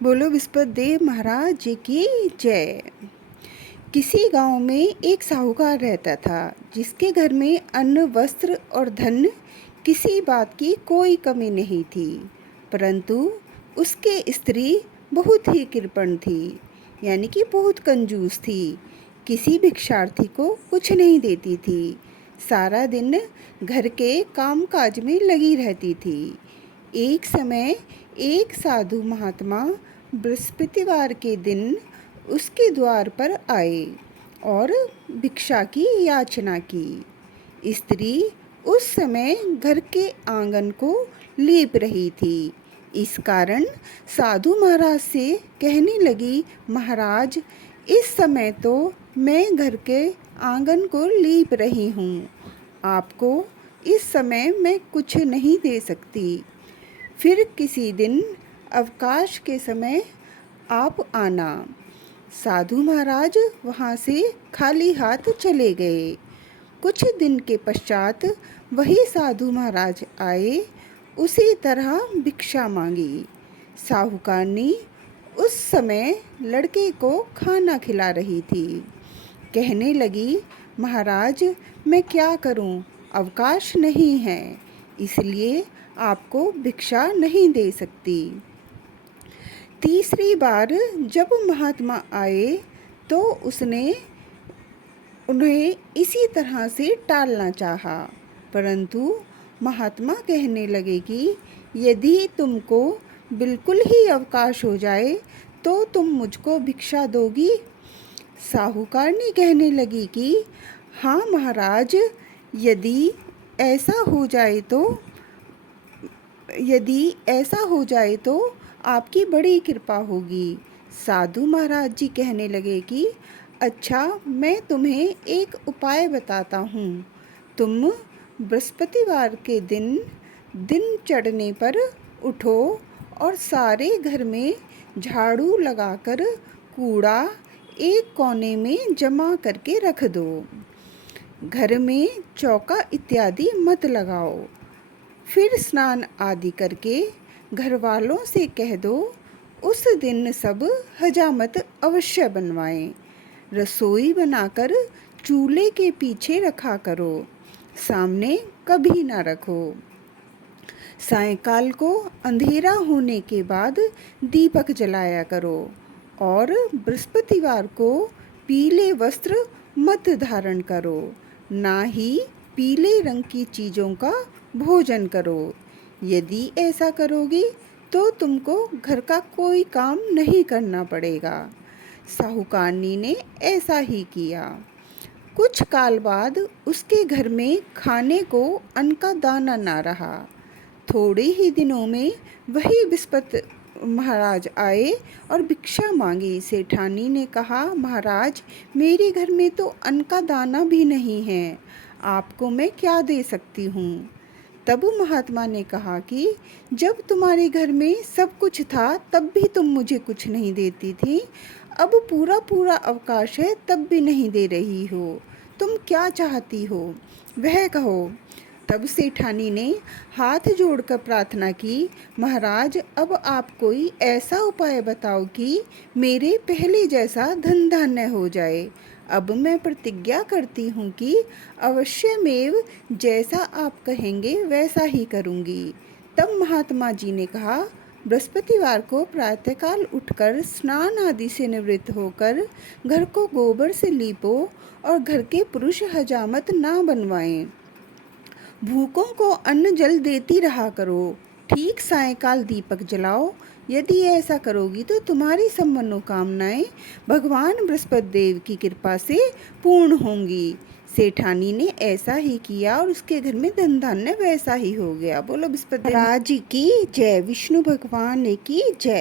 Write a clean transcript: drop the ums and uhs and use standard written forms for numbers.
बोलो विस्पत देव महाराज जी की जय। किसी गांव में एक साहूकार रहता था जिसके घर में अन्न, वस्त्र और धन किसी बात की कोई कमी नहीं थी। परंतु उसके स्त्री बहुत ही कृपण थी, यानी कि बहुत कंजूस थी। किसी भिक्षार्थी को कुछ नहीं देती थी। सारा दिन घर के कामकाज में लगी रहती थी। एक समय एक साधु महात्मा बृहस्पतिवार के दिन उसके द्वार पर आए और भिक्षा की याचना की। स्त्री उस समय घर के आंगन को लीप रही थी। इस कारण साधु महाराज से कहने लगी, महाराज, इस समय तो मैं घर के आंगन को लीप रही हूँ। आपको इस समय मैं कुछ नहीं दे सकती। फिर किसी दिन अवकाश के समय आप आना। साधु महाराज वहाँ से खाली हाथ चले गए। कुछ दिन के पश्चात वही साधु महाराज आए। उसी तरह भिक्षा मांगी। साहूकारनी उस समय लड़के को खाना खिला रही थी। कहने लगी, महाराज, मैं क्या करूं? अवकाश नहीं है, इसलिए आपको भिक्षा नहीं दे सकती। तीसरी बार जब महात्मा आए तो उसने उन्हें इसी तरह से टालना चाहा, परंतु महात्मा कहने लगे कि यदि तुमको बिल्कुल ही अवकाश हो जाए तो तुम मुझको भिक्षा दोगी? साहूकारनी कहने लगी कि हाँ महाराज, यदि ऐसा हो जाए तो आपकी बड़ी कृपा होगी। साधु महाराज जी कहने लगे कि अच्छा, मैं तुम्हें एक उपाय बताता हूँ। तुम बृहस्पतिवार के दिन चढ़ने पर उठो और सारे घर में झाड़ू लगाकर कूड़ा एक कोने में जमा करके रख दो। घर में चौका इत्यादि मत लगाओ। फिर स्नान आदि करके घर वालों से कह दो उस दिन सब हजामत अवश्य बनवाएं। रसोई बनाकर चूल्हे के पीछे रखा करो, सामने कभी ना रखो। सायंकाल को अंधेरा होने के बाद दीपक जलाया करो और बृहस्पतिवार को पीले वस्त्र मत धारण करो, ना ही पीले रंग की चीज़ों का भोजन करो। यदि ऐसा करोगी तो तुमको घर का कोई काम नहीं करना पड़ेगा। साहूकारनी ने ऐसा ही किया। कुछ काल बाद उसके घर में खाने को अन्न का दाना ना रहा। थोड़े ही दिनों में वही विस्पत महाराज आए और भिक्षा मांगी। सेठानी ने कहा, महाराज, मेरे घर में तो अन्न का दाना भी नहीं है, आपको मैं क्या दे सकती हूँ? तब महात्मा ने कहा कि जब तुम्हारे घर में सब कुछ था तब भी तुम मुझे कुछ नहीं देती थी, अब पूरा अवकाश है तब भी नहीं दे रही हो। तुम क्या चाहती हो, वह कहो। तब सेठानी ने हाथ जोड़कर प्रार्थना की, महाराज, अब आप कोई ऐसा उपाय बताओ कि मेरे पहले जैसा धन धान्य हो जाए। अब मैं प्रतिज्ञा करती हूँ कि अवश्यमेव जैसा आप कहेंगे वैसा ही करूँगी। तब महात्मा जी ने कहा, बृहस्पतिवार को प्रातःकाल उठकर स्नान आदि से निवृत्त होकर घर को गोबर से लीपो और घर के पुरुष हजामत ना बनवाएं। भूखों को अन्न जल देती रहा करो। ठीक सायंकाल दीपक जलाओ। यदि ऐसा करोगी तो तुम्हारी सब मनोकामनाएं भगवान बृहस्पति देव की कृपा से पूर्ण होंगी। सेठानी ने ऐसा ही किया और उसके घर में धन धान्य वैसा ही हो गया। बोलो बृहस्पति राज की जय, विष्णु भगवान की जय।